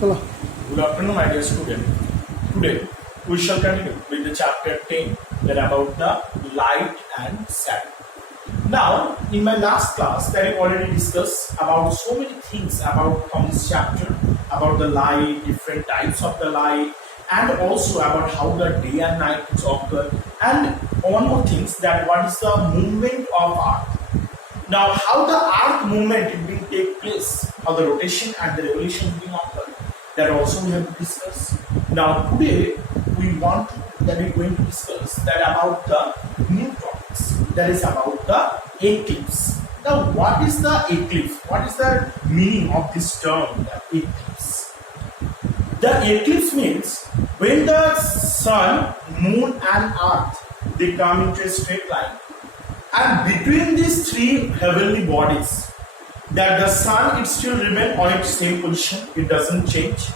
चलो Good afternoon, my dear student. Today we shall continue with the chapter 10 that about the light and shadow. Now, in my last class, that I already discussed about so many things about from this chapter about the light, different types of the light, and also about how the day and night is occur, and one more things that what is the movement of Earth. Now, how the Earth movement is being take place, how the rotation and the revolution being occur, that also we have to discuss. Now, today we want that we're going to discuss that about the new topics. That is about the eclipse. Now, what is the eclipse? What is the meaning of this term, the eclipse? The eclipse means when the sun, moon, and earth they come into a straight line, and between these three heavenly bodies, that the sun it still remain on its same position, it doesn't change.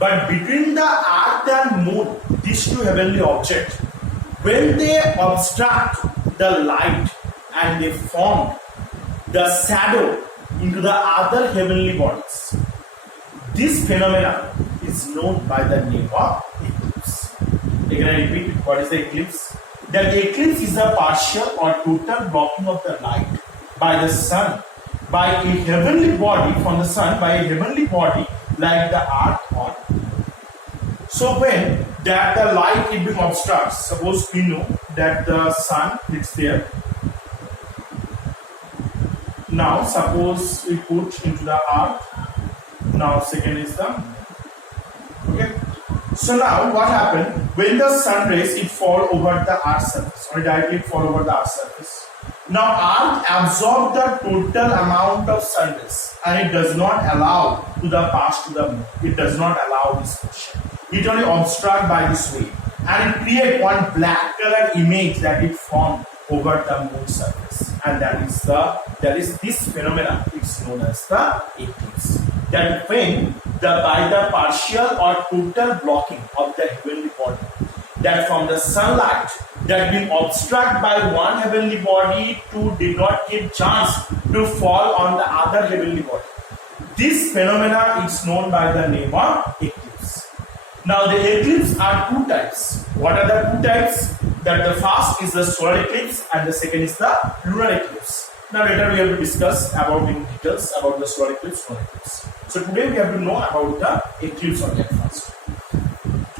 But between the earth and moon, these two heavenly objects, when they obstruct the light and they form the shadow into the other heavenly bodies, this phenomenon is known by the name of eclipse. Again, I repeat it. What is the eclipse? The eclipse is a partial or total blocking of the light by the sun, by a heavenly body from the sun, by a heavenly body like the earth or moon. So when that the light is being obstructed, suppose we know that the sun is there. Now suppose we put into the earth. Now second is the moon. Okay. So now what happened when the sun rays it fall over the earth's surface or directly fall over the earth's surface. Now earth absorbs the total amount of sun rays and it does not allow to the pass to the moon. It does not allow this motion. It only obstruct by this way and it create one black color image that it formed over the moon surface, and that is this phenomenon. It's known as the eclipse. That when by the partial or total blocking of the heavenly body, that from the sunlight that being obstructed by one heavenly body to did not give chance to fall on the other heavenly body. This phenomena is known by the name of eclipse. Now the eclipse are two types. What are the two types? That the first is the solar eclipse and the second is the lunar eclipse. Now later we have to discuss about in details about the solar eclipse, lunar eclipse. So today we have to know about the eclipse object first.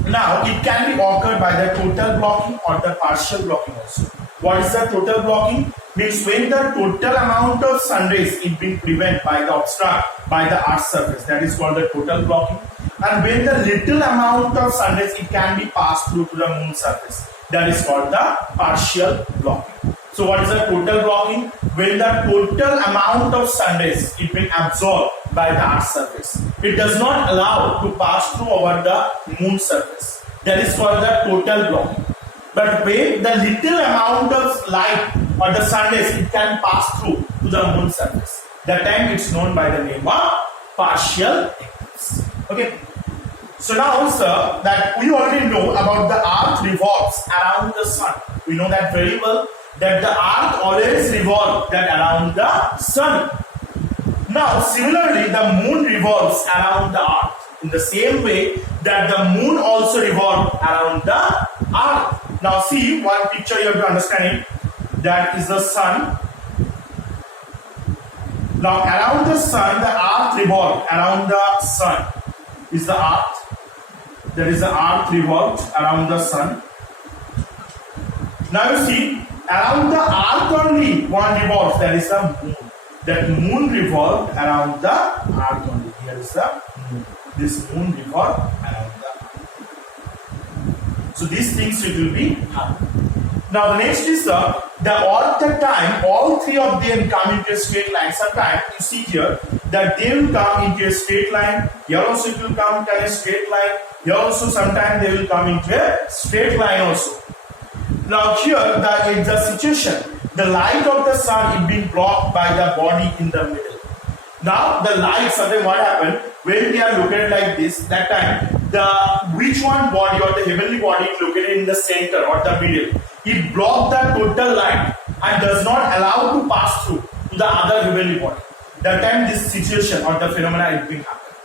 Now it can be occurred by the total blocking or the partial blocking also. What is the total blocking? Means when the total amount of sun rays is being prevented by the obstruct by the earth's surface, that is called the total blocking. And when the little amount of sun rays it can be passed through to the moon surface, that is called the partial blocking. So what is the total blocking? When the total amount of sun rays it will absorb by the earth's surface, it does not allow to pass through over the moon surface. That is called the total blocking. But when the little amount of light or the sun rays it can pass through to the moon surface, that time it's known by the name of partial eclipse. Okay. So now, sir, that we already know about the earth revolves around the sun. We know that very well, that the earth always revolves that around the sun. Now, similarly, the moon revolves around the earth in the same way that the moon also revolves around the earth. Now, see one picture you have to understand it. That is the sun. Now, around the sun, the earth revolves around the sun. Is the earth. That is the earth revolves around the sun. Now you see, around the earth only one revolves, that is the moon. That moon revolves around the earth only. Here is the moon. This moon revolves around the earth. So these things it will be happening. Now the next is all the time all three of them come into a straight line. Sometimes you see here that they will come into a straight line. Here also it will come into a straight line. Here also sometimes they will come into a straight line also. Now here the situation, the light of the sun is being blocked by the body in the middle. Now the light, sometimes what happened when they are located like this, that time the which one body or the heavenly body is located in the center or the middle, it blocks the total light and does not allow to pass through to the other heavenly body. That time this situation or the phenomena is being happened.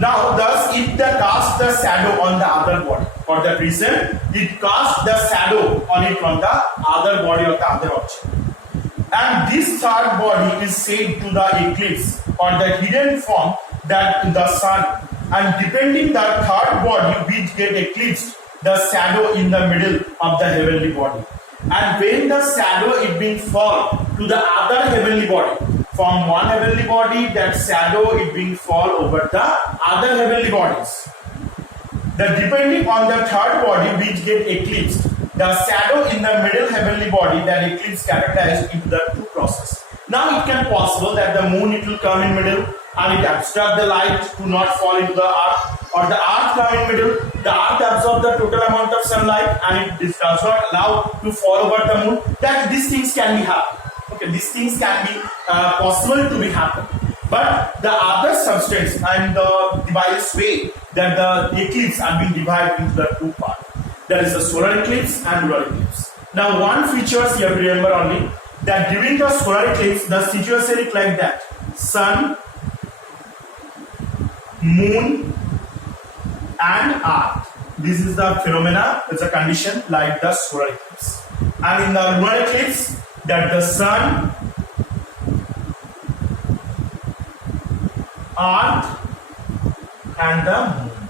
Now, thus, it casts the shadow on the other body. For that reason, it casts the shadow on it from the other body of the other object. And this third body is said to the eclipse or the hidden form that the sun. And depending the third body which get eclipsed, the shadow in the middle of the heavenly body. And when the shadow is being fall to the other heavenly body, from one heavenly body, that shadow is being fall over the other heavenly bodies. Depending on the third body which get eclipsed, the shadow in the middle heavenly body, that eclipse characterized into the two process. Now it can possible that the moon it will come in middle and it obstruct the light to not fall into the earth, or the earth come in middle, the earth absorb the total amount of sunlight and it does not allow to fall over the moon. That these things can be happen. Okay, these things can be possible to be happen. But the other substance and the device way that the eclipse are being divided into the two parts. That is the solar eclipse and lunar eclipse. Now one features you have to remember only that during the solar eclipse the situation is like that: sun, moon and earth. This is the phenomena, it's a condition like the solar eclipse. And in the lunar eclipse, that the sun, earth and the moon.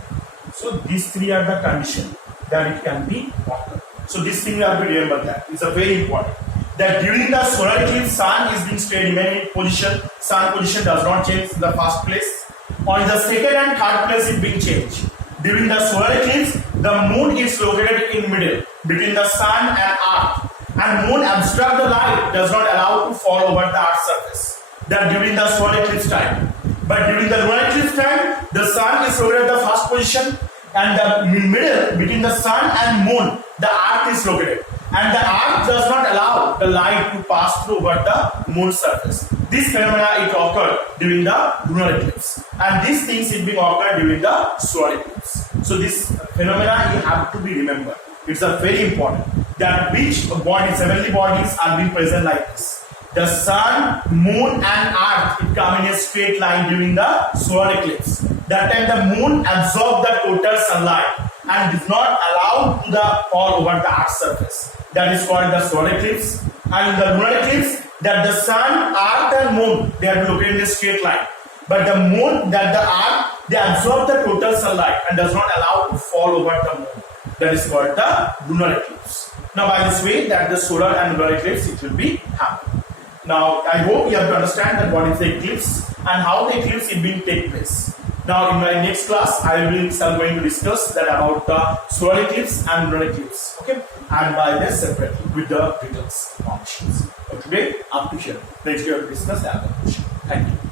So these three are the condition that it can be occur. So this thing you have to remember that. It's a very important. That during the solar eclipse, sun is being stayed remaining in position. Sun position does not change in the first place. On the second and third place it being changed. During the solar eclipse, the moon is located in middle between the sun and earth. And moon obstruct the light, does not allow to fall over the earth's surface. That during the solar eclipse time. But during the lunar eclipse time, the sun is located at the first position, and the middle between the sun and moon, the earth is located. And the earth does not allow the light to pass through over the moon's surface. This phenomena it occurred during the lunar eclipse, and these things it being occurred during the solar eclipse. So this phenomena you have to be remembered. It's a very important that which bodies, heavenly bodies are being present like this. The sun, moon and earth it come in a straight line during the solar eclipse. That time the moon absorbs the total sunlight and does not allow to the fall over the earth's surface. That is called the solar eclipse. And in the lunar eclipse, that the sun, earth and moon they are located in a straight line. But the moon, that the earth, they absorb the total sunlight and does not allow to fall over the moon. That is called the lunar eclipse. Now by this way that the solar and lunar eclipse it will be happening. Now I hope you have to understand that what is the eclipse and how the eclipse is being take place. Now in my next class I will be going to discuss that about the solar eclipse and lunar eclipse. Okay, and by this separately with the details functions. So today up to here. Next we will discuss the other question. Thank you.